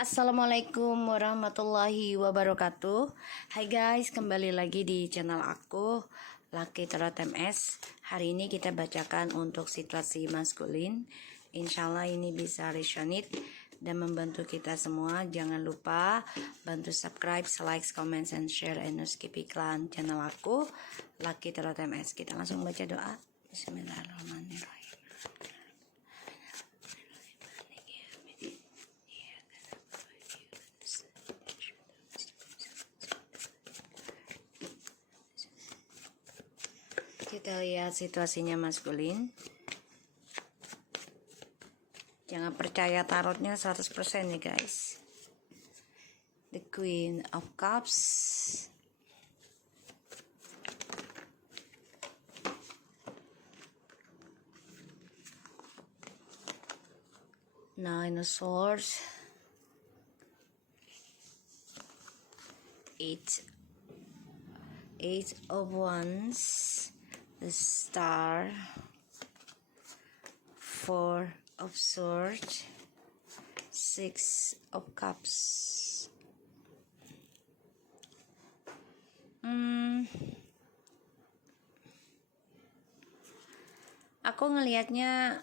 Assalamualaikum warahmatullahi wabarakatuh. Hai guys, kembali lagi di channel aku Lucky Tarot MS. Hari ini kita bacakan untuk situasi maskulin. Insyaallah ini bisa resonate dan membantu kita semua. Jangan lupa bantu subscribe, like, comment, and share, and no skip iklan channel aku Lucky Tarot MS. Kita langsung baca doa. Bismillahirrahmanirrahim. Kita lihat situasinya maskulin. Jangan percaya tarotnya 100% nih guys. The Queen of Cups, Nine of Swords, Eight of Wands, the Star, Four of Swords, Six of Cups. Aku ngelihatnya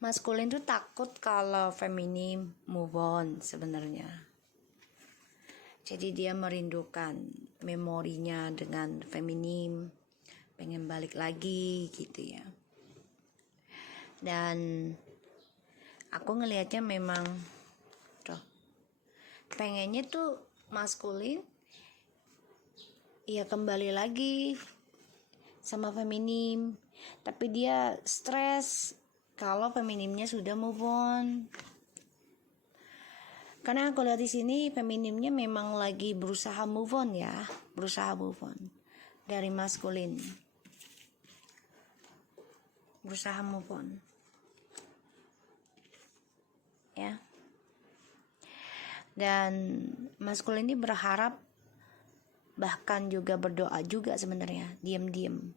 maskulin tuh takut kalau feminim move on sebenarnya. Jadi dia merindukan memorinya dengan feminim, pengen balik lagi gitu ya. Dan aku ngelihatnya memang pengennya tuh maskulin ya kembali lagi sama feminim, tapi dia stres kalau feminimnya sudah move on. Karena aku lihat di sini feminimnya memang lagi berusaha move on ya, berusaha move on dari maskulin, berusaha move on ya. Dan maskulin ini berharap, bahkan juga berdoa juga sebenarnya, diam-diam,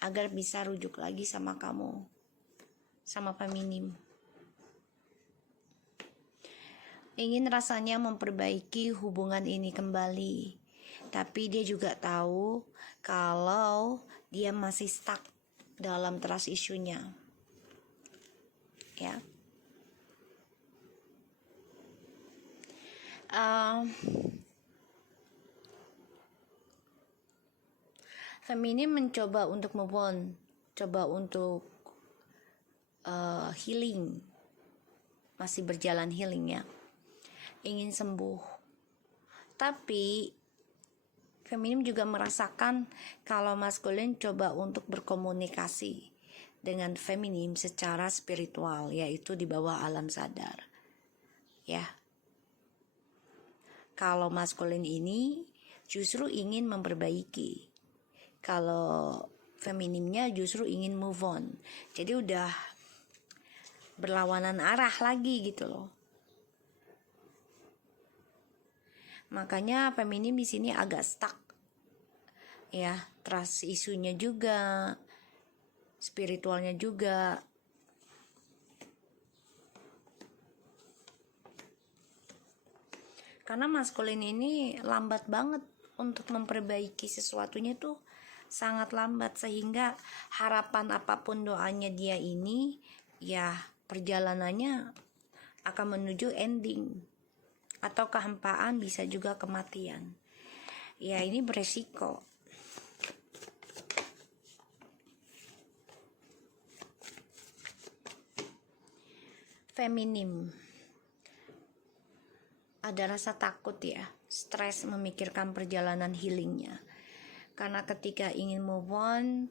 agar bisa rujuk lagi sama kamu, sama feminim. Ingin rasanya memperbaiki hubungan ini kembali, tapi dia juga tahu kalau dia masih stuck dalam trust issue-nya ya. Feminim mencoba untuk move on, coba untuk healing, masih berjalan healing ya, ingin sembuh. Tapi feminim juga merasakan kalau maskulin coba untuk berkomunikasi dengan feminim secara spiritual, yaitu di bawah alam sadar ya. Kalau maskulin ini justru ingin memperbaiki, kalau feminimnya justru ingin move on. Jadi udah berlawanan arah lagi gitu loh. Makanya feminim di sini agak stuck ya, trust isunya juga, spiritualnya juga. Karena maskulin ini lambat banget untuk memperbaiki sesuatunya tuh, sangat lambat, sehingga harapan apapun doanya dia ini ya perjalanannya akan menuju ending atau kehampaan, bisa juga kematian. Ya ini beresiko. Feminim ada rasa takut ya, stres memikirkan perjalanan healingnya. Karena ketika ingin move on,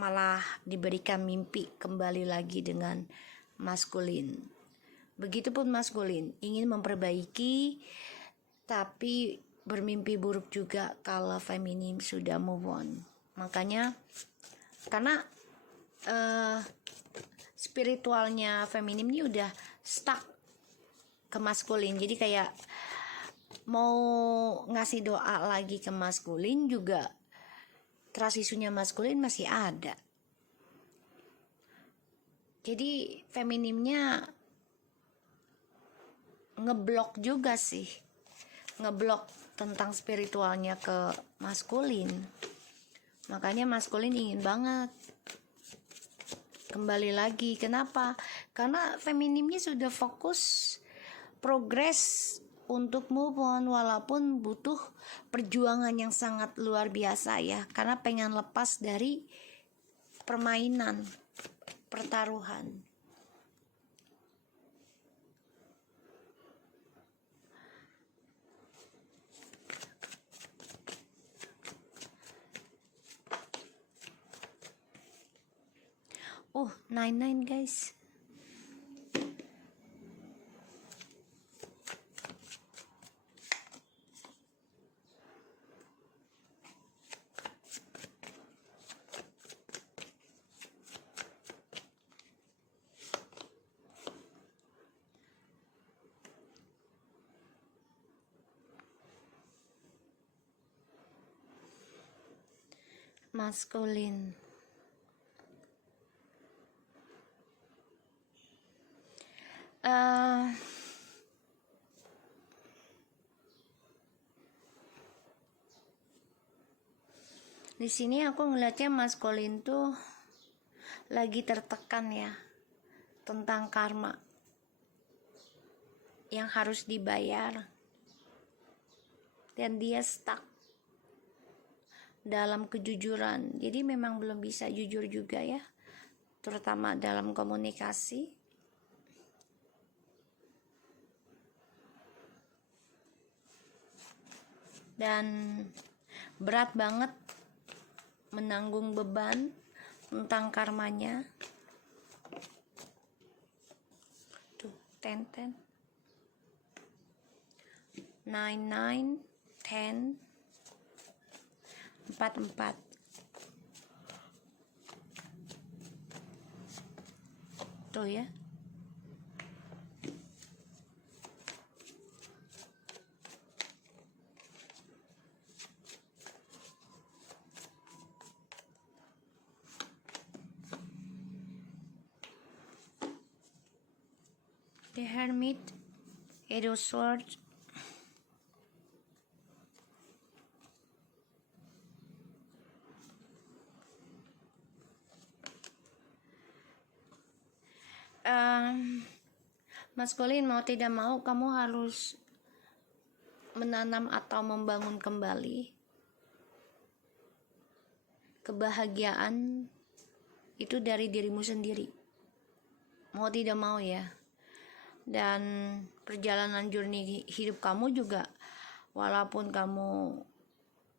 malah diberikan mimpi kembali lagi dengan maskulin. Begitupun maskulin ingin memperbaiki, tapi bermimpi buruk juga kalau feminim sudah move on. Makanya karena spiritualnya feminim ini udah stuck ke maskulin, jadi kayak mau ngasih doa lagi ke maskulin juga trust isunya maskulin masih ada. Jadi feminimnya ngeblok juga sih, ngeblok tentang spiritualnya ke maskulin. Makanya maskulin ingin banget kembali lagi. Kenapa? Karena feminimnya sudah fokus progres untuk move on, walaupun butuh perjuangan yang sangat luar biasa ya, karena pengen lepas dari permainan, pertaruhan. Oh, 99 guys. Maskulin. Di sini aku ngeliatnya maskulin tuh lagi tertekan ya, tentang karma yang harus dibayar, dan dia stuck dalam kejujuran. Jadi memang belum bisa jujur juga ya, terutama dalam komunikasi. Dan berat banget menanggung beban tentang karmanya. Tuh, 10 9 10 4 tuh ya. The Hermit, Eight of Swords, maskulin, mau tidak mau kamu harus menanam atau membangun kembali kebahagiaan itu dari dirimu sendiri, mau tidak mau ya. Dan perjalanan journey hidup kamu juga, walaupun kamu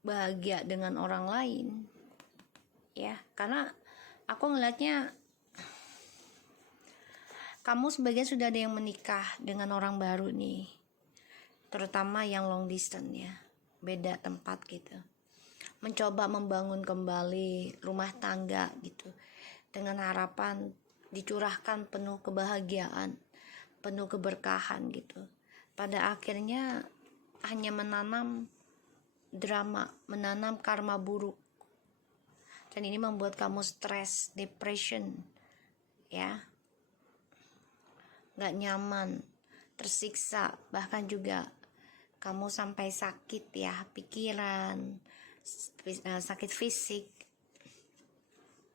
bahagia dengan orang lain ya, karena aku ngelihatnya kamu sebagian sudah ada yang menikah dengan orang baru nih, terutama yang long distance ya, beda tempat gitu, mencoba membangun kembali rumah tangga gitu, dengan harapan dicurahkan penuh kebahagiaan, penuh keberkahan gitu. Pada akhirnya hanya menanam drama, menanam karma buruk, dan ini membuat kamu stres, depression ya, gak nyaman, tersiksa, bahkan juga kamu sampai sakit ya, pikiran, sakit fisik,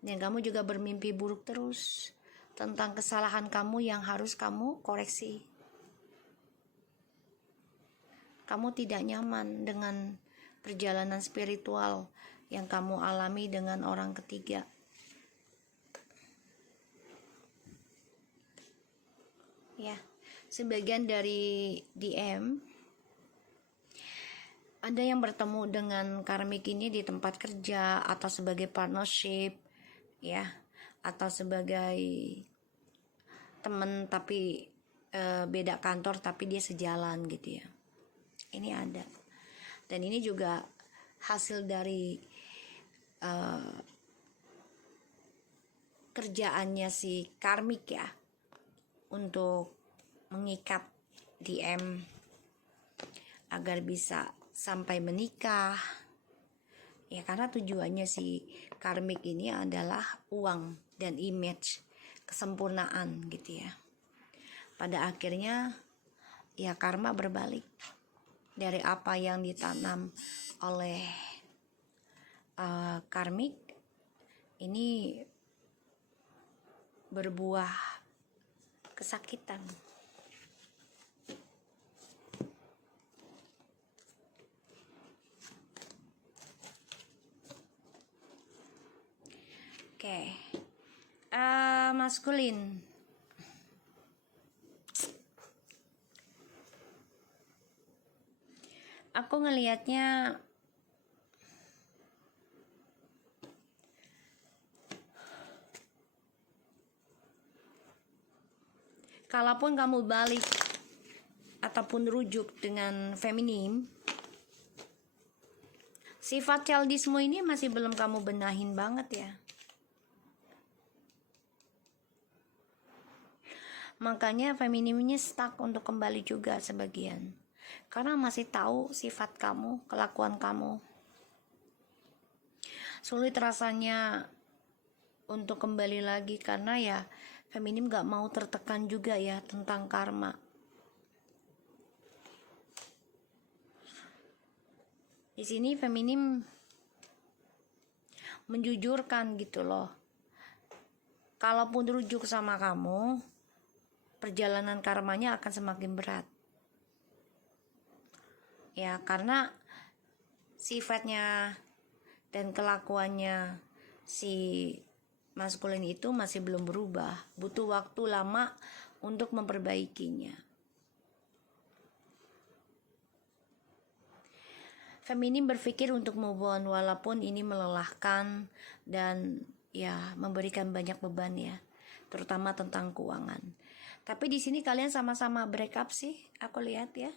dan kamu juga bermimpi buruk terus tentang kesalahan kamu yang harus kamu koreksi. Kamu tidak nyaman dengan perjalanan spiritual yang kamu alami dengan orang ketiga. Ya, sebagian dari DM ada yang bertemu dengan karmik ini di tempat kerja, atau sebagai partnership ya, atau sebagai teman tapi beda kantor tapi dia sejalan gitu ya. Ini ada, dan ini juga hasil dari kerjaannya si karmik ya, untuk mengikat DM agar bisa sampai menikah ya, karena tujuannya si karmik ini adalah uang dan image, kesempurnaan gitu ya. Pada akhirnya ya karma berbalik dari apa yang ditanam oleh karmik ini berbuah kesakitan. Oke, maskulin. Aku ngelihatnya kalaupun kamu balik ataupun rujuk dengan feminim, sifat childisme ini masih belum kamu benahin banget ya. Makanya feminimnya stuck untuk kembali juga sebagian. Karena masih tahu sifat kamu, kelakuan kamu. Sulit rasanya untuk kembali lagi karena ya feminim gak mau tertekan juga ya tentang karma. Di sini feminim menjujurkan gitu loh. Kalaupun rujuk sama kamu, perjalanan karmanya akan semakin berat. Ya, karena sifatnya dan kelakuannya si maskulin itu masih belum berubah. Butuh waktu lama untuk memperbaikinya. Feminim berpikir untuk move on walaupun ini melelahkan dan ya memberikan banyak beban ya, terutama tentang keuangan. Tapi di sini kalian sama-sama break up sih, aku lihat ya.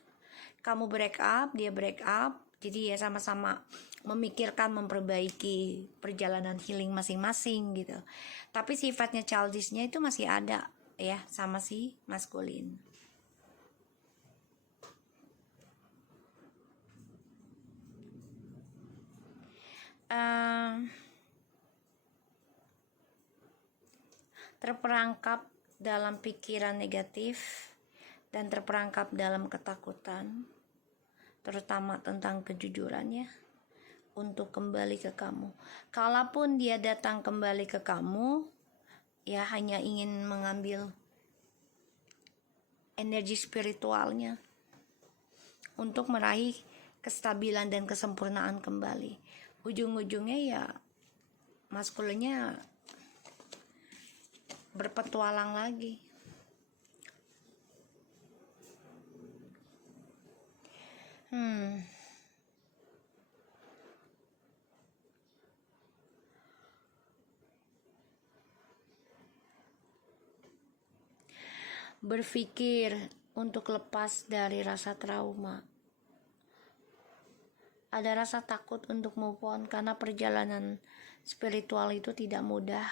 Kamu break up, dia break up, jadi ya sama-sama memikirkan memperbaiki perjalanan healing masing-masing gitu. Tapi sifatnya childishnya itu masih ada ya sama si maskulin. Terperangkap dalam pikiran negatif dan terperangkap dalam ketakutan, terutama tentang kejujurannya untuk kembali ke kamu. Kalaupun dia datang kembali ke kamu, ya hanya ingin mengambil energi spiritualnya untuk meraih kestabilan dan kesempurnaan kembali. Ujung-ujungnya ya maskulinnya berpetualang lagi. Berpikir untuk lepas dari rasa trauma. Ada rasa takut untuk move on karena perjalanan spiritual itu tidak mudah.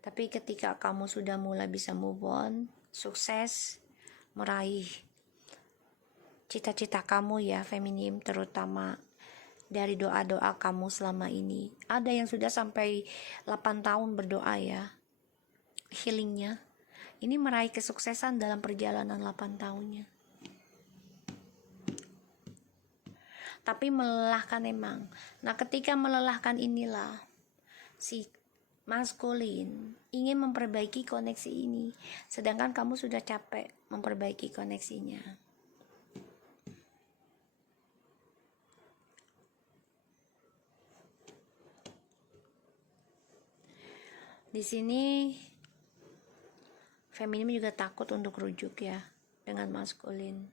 Tapi ketika kamu sudah mulai bisa move on, sukses meraih cita-cita kamu ya feminim, terutama dari doa-doa kamu selama ini. Ada yang sudah sampai 8 tahun berdoa ya, healingnya. Ini meraih kesuksesan dalam perjalanan 8 tahunnya. Tapi melelahkan emang. Nah ketika melelahkan inilah si maskulin ingin memperbaiki koneksi ini, sedangkan kamu sudah capek memperbaiki koneksinya. Di sini feminim juga takut untuk rujuk ya dengan maskulin.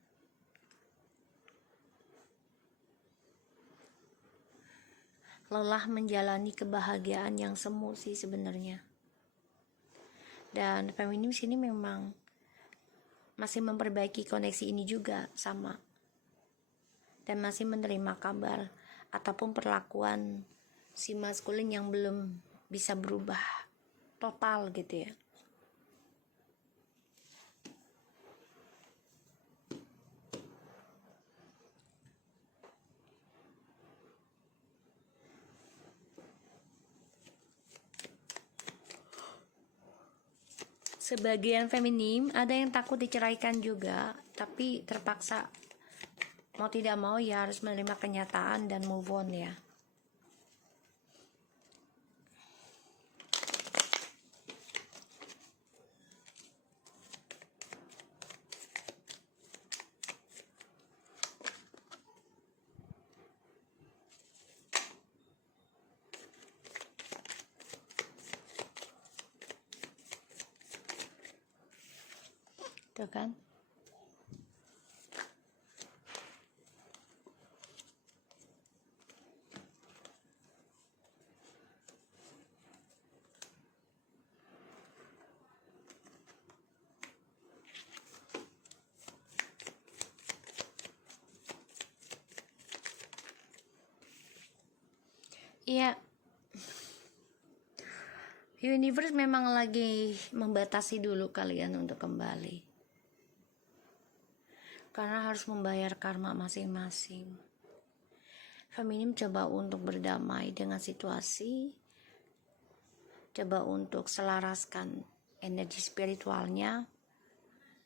Lelah menjalani kebahagiaan yang semu sih sebenarnya. Dan feminim sini memang masih memperbaiki koneksi ini juga sama. Dan masih menerima kabar ataupun perlakuan si maskulin yang belum bisa berubah total gitu ya. Sebagian feminim ada yang takut diceraikan juga, tapi terpaksa mau tidak mau ya harus menerima kenyataan dan move on ya. Tuh kan? Iya, universe memang lagi membatasi dulu kalian untuk kembali. Karena harus membayar karma masing-masing. Feminim coba untuk berdamai dengan situasi, coba untuk selaraskan energi spiritualnya,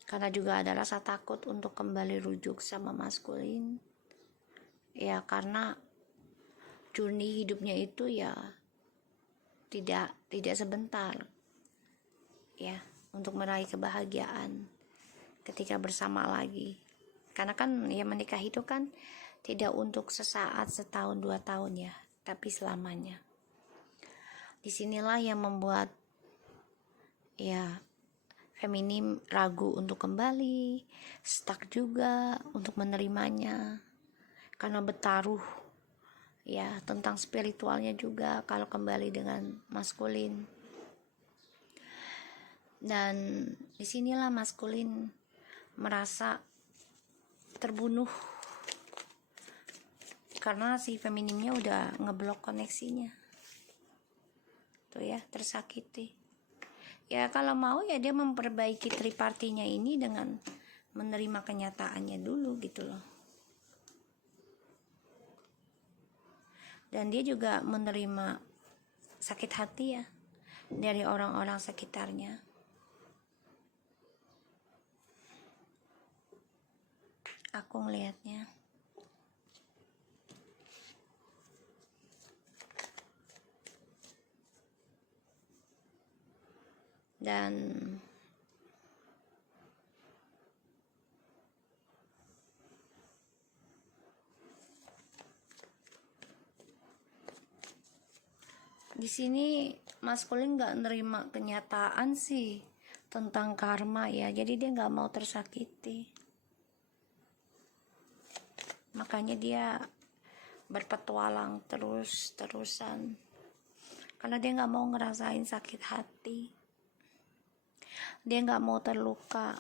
karena juga ada rasa takut untuk kembali rujuk sama maskulin. Ya karena journey hidupnya itu ya tidak sebentar ya, untuk meraih kebahagiaan ketika bersama lagi. Karena kan ya menikah itu kan tidak untuk sesaat, setahun, 2 tahun ya, tapi selamanya. Disinilah yang membuat ya feminim ragu untuk kembali, stuck juga untuk menerimanya, karena bertaruh ya tentang spiritualnya juga kalau kembali dengan maskulin. Dan disinilah maskulin merasa terbunuh karena si feminimnya udah ngeblok koneksinya tuh ya, tersakiti ya. Kalau mau ya dia memperbaiki tripartinya ini dengan menerima kenyataannya dulu gitu loh. Dan dia juga menerima sakit hati ya dari orang-orang sekitarnya. Aku ngelihatnya. Dan di sini maskulin nggak nerima kenyataan sih tentang karma ya, jadi dia nggak mau tersakiti, makanya dia berpetualang terus-terusan karena dia nggak mau ngerasain sakit hati, dia nggak mau terluka.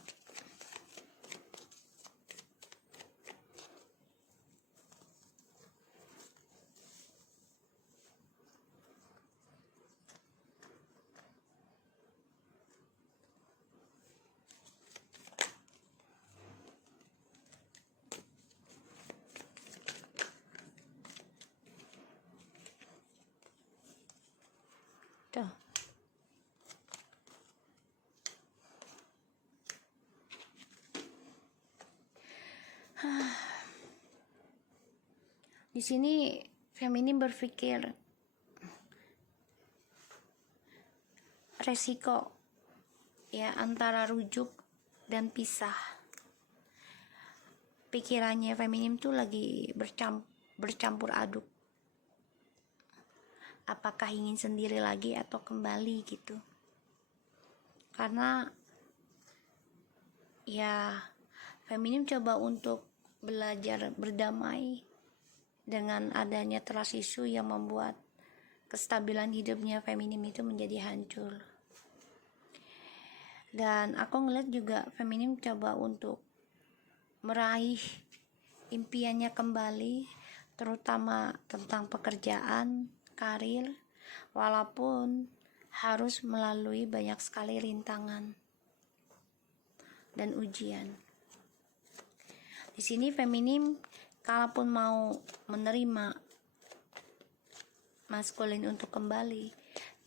Tuh. Di sini feminim berpikir resiko ya antara rujuk dan pisah. Pikirannya feminim tuh lagi bercampur aduk. Apakah ingin sendiri lagi atau kembali gitu. Karena ya feminim coba untuk belajar berdamai dengan adanya trust issue yang membuat kestabilan hidupnya feminim itu menjadi hancur. Dan aku ngeliat juga feminim coba untuk meraih impiannya kembali, terutama tentang pekerjaan, karir, walaupun harus melalui banyak sekali rintangan dan ujian. Di sini feminim kalaupun mau menerima maskulin untuk kembali,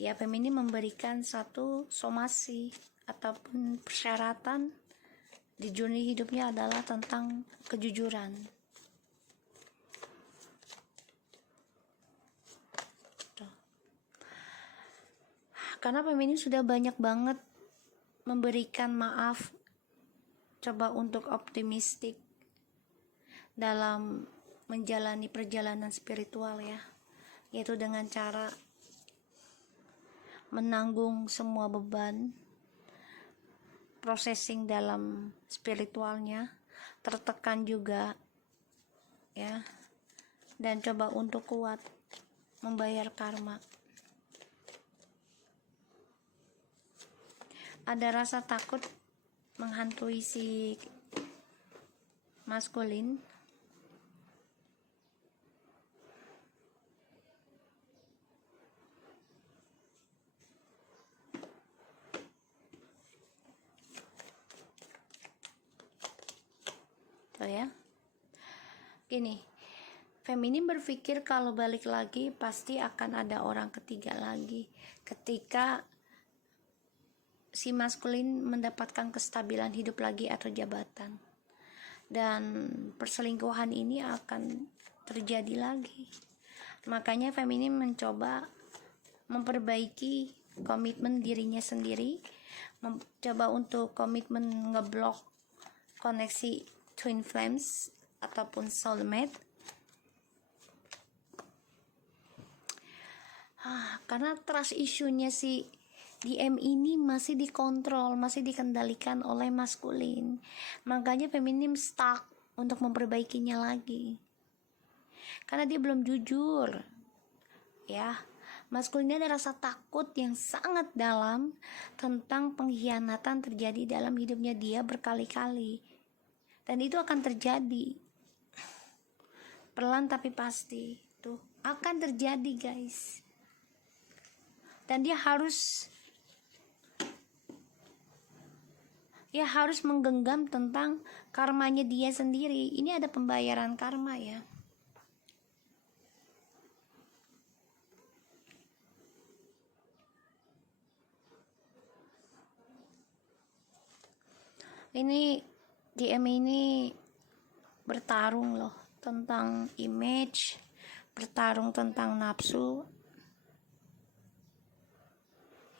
ya feminim memberikan satu somasi ataupun persyaratan di journey hidupnya adalah tentang kejujuran. Tuh. Karena feminim sudah banyak banget memberikan maaf, coba untuk optimistik dalam menjalani perjalanan spiritual ya, yaitu dengan cara menanggung semua beban processing dalam spiritualnya, tertekan juga ya, dan coba untuk kuat membayar karma. Ada rasa takut menghantui si maskulin. Tuh ya. Gini, feminim berpikir kalau balik lagi pasti akan ada orang ketiga lagi ketika si maskulin mendapatkan kestabilan hidup lagi atau jabatan, dan perselingkuhan ini akan terjadi lagi. Makanya feminim mencoba memperbaiki komitmen dirinya sendiri, mencoba untuk komitmen ngeblok koneksi twin flames ataupun soulmate. Karena trust issue-nya si DM ini masih dikontrol, masih dikendalikan oleh maskulin. Makanya feminim stuck untuk memperbaikinya lagi. Karena dia belum jujur. Ya, maskulinnya ada rasa takut yang sangat dalam tentang pengkhianatan terjadi dalam hidupnya dia berkali-kali. Dan itu akan terjadi. Perlahan tapi pasti. Tuh, akan terjadi, guys. Dan dia harus menggenggam tentang karmanya dia sendiri. Ini ada pembayaran karma ya. Ini DM ini bertarung loh tentang image, bertarung tentang nafsu.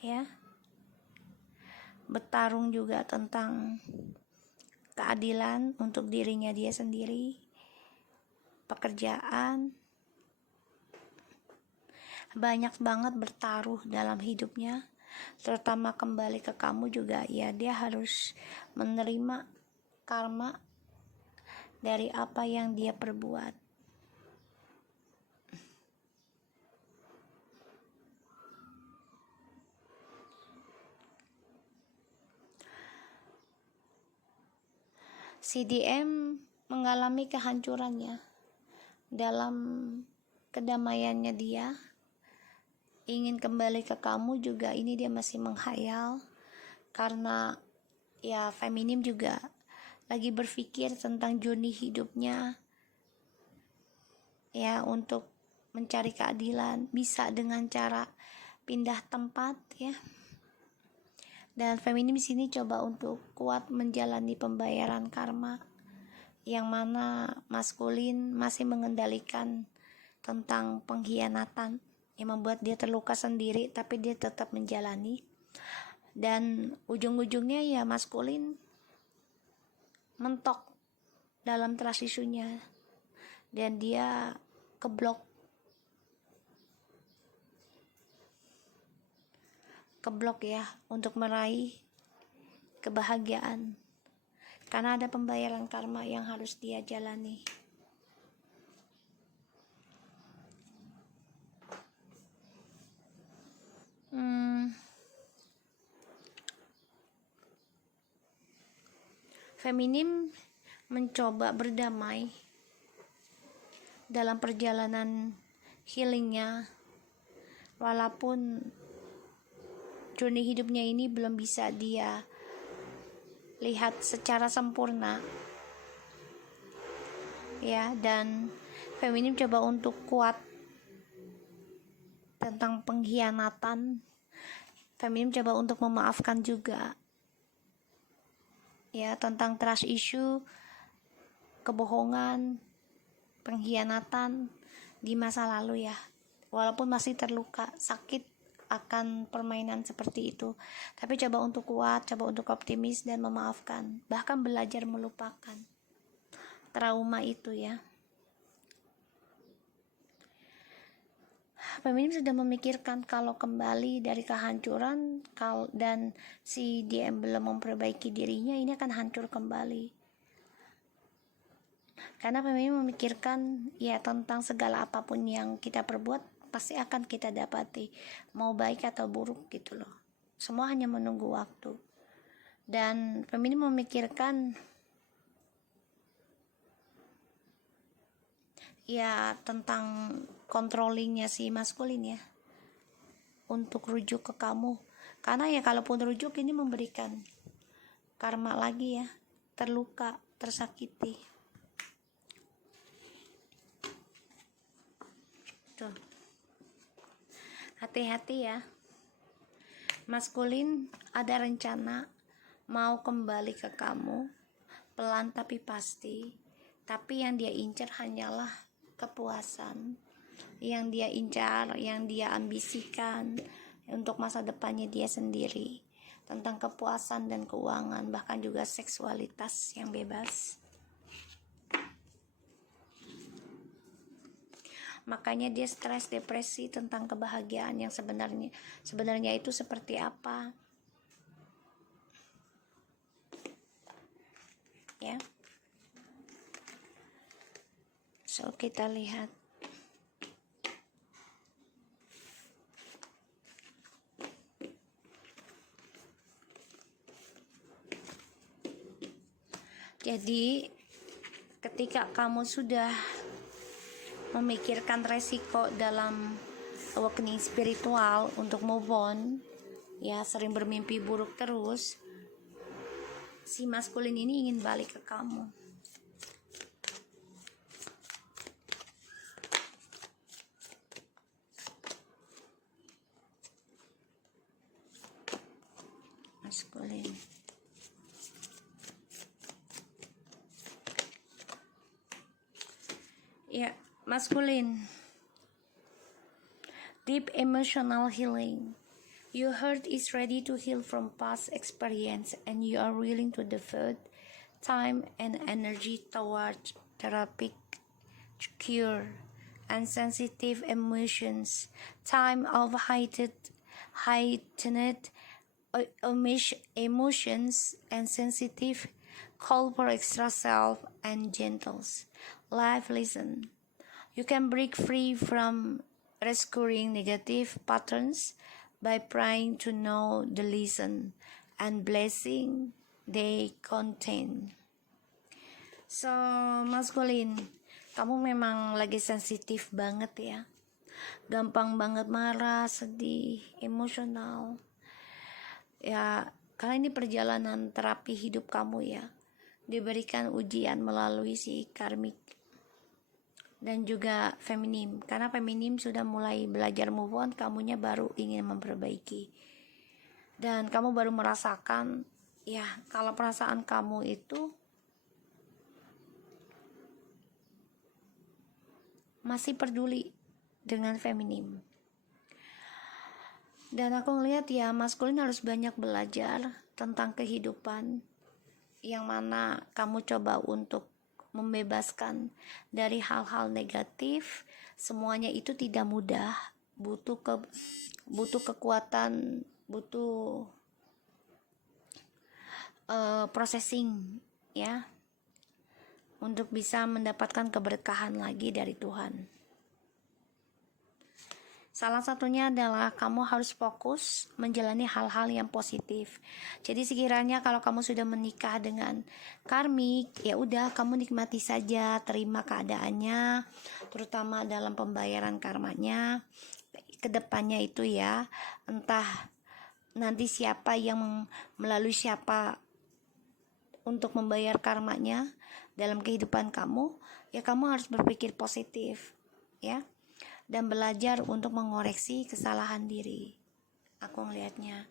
Ya. Bertarung juga tentang keadilan untuk dirinya dia sendiri, pekerjaan, banyak banget bertaruh dalam hidupnya, terutama kembali ke kamu juga ya. Dia harus menerima karma dari apa yang dia perbuat. CDM mengalami kehancurannya dalam kedamaiannya dia, ingin kembali ke kamu juga. Ini dia masih menghayal karena ya feminim juga lagi berpikir tentang journey hidupnya ya, untuk mencari keadilan bisa dengan cara pindah tempat ya. Dan feminim di sini coba untuk kuat menjalani pembayaran karma, yang mana maskulin masih mengendalikan tentang pengkhianatan yang membuat dia terluka sendiri, tapi dia tetap menjalani. Dan ujung-ujungnya ya maskulin mentok dalam trust issue-nya dan dia keblok ya untuk meraih kebahagiaan, karena ada pembayaran karma yang harus dia jalani. Feminim mencoba berdamai dalam perjalanan healingnya, walaupun journey hidupnya ini belum bisa dia lihat secara sempurna ya. Dan feminim coba untuk kuat tentang pengkhianatan. Feminim coba untuk memaafkan juga ya, tentang trust issue, kebohongan, pengkhianatan di masa lalu ya. Walaupun masih terluka, sakit akan permainan seperti itu, tapi coba untuk kuat, coba untuk optimis dan memaafkan, bahkan belajar melupakan trauma itu ya. Feminim sudah memikirkan kalau kembali dari kehancuran dan si DM belum memperbaiki dirinya, ini akan hancur kembali. Karena feminim memikirkan ya tentang segala apapun yang kita perbuat pasti akan kita dapati, mau baik atau buruk gitu loh. Semua hanya menunggu waktu. Dan feminim memikirkan ya tentang controllingnya si maskulin ya, untuk rujuk ke kamu. Karena ya kalaupun rujuk ini memberikan karma lagi ya, terluka, tersakiti. Tuh. Hati-hati ya. Maskulin ada rencana mau kembali ke kamu, pelan tapi pasti. Tapi yang dia incar hanyalah kepuasan. Yang dia incar, yang dia ambisikan untuk masa depannya dia sendiri. Tentang kepuasan dan keuangan, bahkan juga seksualitas yang bebas. Makanya dia stres, depresi tentang kebahagiaan yang sebenarnya itu seperti apa ya. So kita lihat jadi ketika kamu sudah memikirkan resiko dalam awakening spiritual untuk move on ya, sering bermimpi buruk terus, si maskulin ini ingin balik ke kamu. Maskulin ya, maskulin. Deep emotional healing. Your heart is ready to heal from past experience and you are willing to devote time and energy towards therapeutic cure and sensitive emotions. Time of heightened emotions and sensitive call for extra self and gentles. Life lesson. You can break free from recurring negative patterns by trying to know the lesson and blessing they contain. So, maskulin, kamu memang lagi sensitif banget ya. Gampang banget marah, sedih, emosional. Ya, karena ini perjalanan terapi hidup kamu ya. Diberikan ujian melalui si karmik. Dan juga feminim, karena feminim sudah mulai belajar move on, kamunya baru ingin memperbaiki. Dan kamu baru merasakan ya kalau perasaan kamu itu masih peduli dengan feminim. Dan aku ngelihat ya maskulin harus banyak belajar tentang kehidupan, yang mana kamu coba untuk membebaskan dari hal-hal negatif. Semuanya itu tidak mudah, butuh kekuatan, butuh processing ya, untuk bisa mendapatkan keberkahan lagi dari Tuhan. Salah satunya adalah kamu harus fokus menjalani hal-hal yang positif. Jadi sekiranya kalau kamu sudah menikah dengan karmik, ya udah kamu nikmati saja, terima keadaannya, terutama dalam pembayaran karmanya. Kedepannya itu ya, entah nanti siapa yang melalui siapa untuk membayar karmanya dalam kehidupan kamu, ya kamu harus berpikir positif ya. Dan belajar untuk mengoreksi kesalahan diri. Aku ngelihatnya.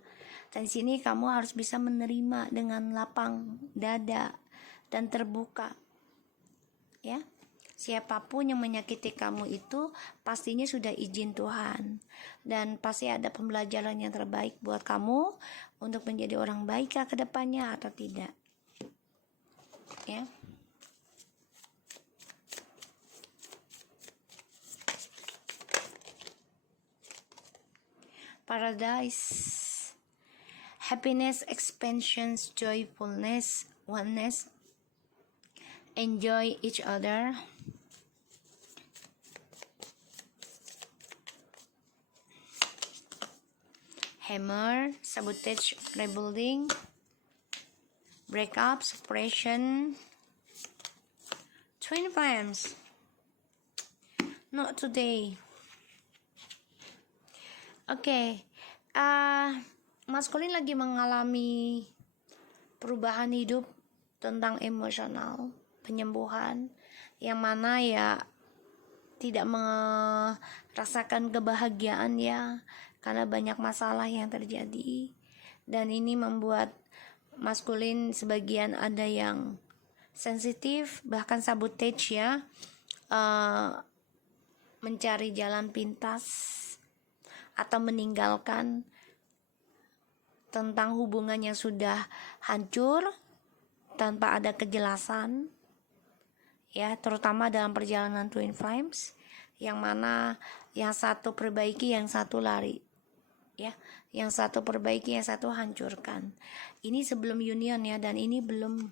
Dan di sini kamu harus bisa menerima dengan lapang dada dan terbuka. Ya. Siapapun yang menyakiti kamu itu pastinya sudah izin Tuhan. Dan pasti ada pembelajaran yang terbaik buat kamu untuk menjadi orang baik ke depannya atau tidak. Ya. Paradise, happiness, expansions, joyfulness, oneness, enjoy each other. Hammer, sabotage, rebuilding, breakup, separation, twin flames. Not today. Oke, maskulin lagi mengalami perubahan hidup tentang emosional, penyembuhan, yang mana ya tidak merasakan kebahagiaan ya, karena banyak masalah yang terjadi. Dan ini membuat maskulin sebagian ada yang sensitif, bahkan sabotage ya, mencari jalan pintas atau meninggalkan tentang hubungan yang sudah hancur tanpa ada kejelasan ya, terutama dalam perjalanan twin flames, yang mana yang satu perbaiki, yang satu lari ya, yang satu perbaiki, yang satu hancurkan. Ini sebelum union ya, dan ini belum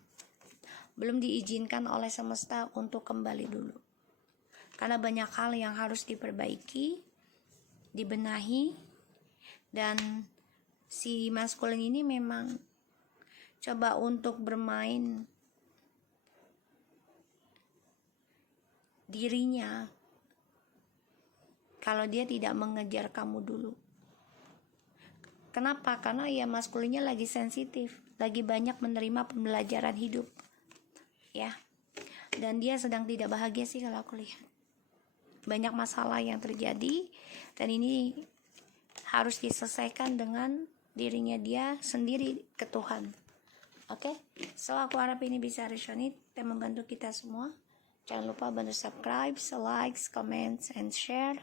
diizinkan oleh semesta untuk kembali dulu, karena banyak hal yang harus diperbaiki, dibenahi. Dan si maskulin ini memang coba untuk bermain dirinya kalau dia tidak mengejar kamu dulu. Kenapa? Karena ya maskulinnya lagi sensitif, lagi banyak menerima pembelajaran hidup ya, dan dia sedang tidak bahagia sih kalau aku lihat. Banyak masalah yang terjadi, dan ini harus diselesaikan dengan dirinya dia sendiri ke Tuhan. Oke, so aku harap ini bisa resonate dan membantu kita semua. Jangan lupa bantu subscribe, like, comments, and share.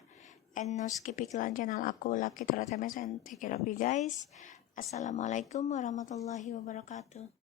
And no skip iklan channel aku, Lucky Tarot TMS, and take care of you guys. Assalamualaikum warahmatullahi wabarakatuh.